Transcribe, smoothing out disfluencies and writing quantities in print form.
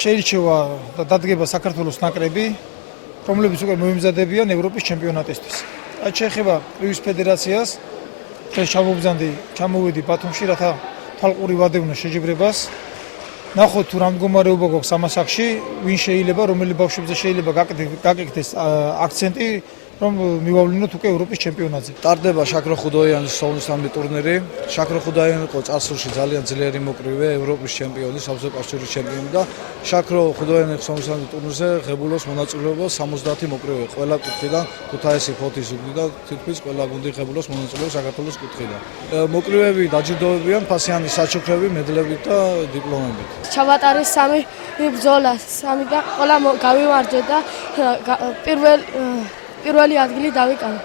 შეირჩევა და დადგება საქართველოს ნაკრები, რომლებიც უკვე მოემზადებიან ევროპის ჩემპიონატისთვის. რაც შეეხება კრივის ფედერაციას, დღეს ჩამოვედი ბათუმში, რათა თვალყური ვადევნო შეჯიბრებას. ნახოთ თუ რა მდგომარეობა გვაქვს ამ ასაკში, ვინ შეიძლება, რომელი ბავშვებზე შეიძლება გაკეთდეს აქცენტი, რომ მივავლინოთ უკვე ევროპის ჩემპიონატზე. ტარდება შაქრო ხუდოიანის სოვლისამდე ტურნირი. შაქრო ხუდოიანი იყო წარსულში ძალიან ძლიერი მოკრივე, ევროპის ჩემპიონი, საბჭოთა კავშირის ჩემპიონი და შაქრო ხუდოიანის სოვლისამდე ტურნირზე ღებულობს მონაწილეობას 70 მოკრივე. ყველა კუთხიდან, ქუთაისი, ფოთის, ზუგდიდ და თითქმის ყველა გუნდი ღებულობს მონაწილეობას საქართველოს კუთხიდან. მოკრივეები დაჯილდოებიან ფასიანი საჩუქრები, მედლებით და დიპლომებით. ჩავატარეს 3 ბრძოლა, 3 და ყველა გავიმარჯვე და პირველი ადგილი დავიკავე.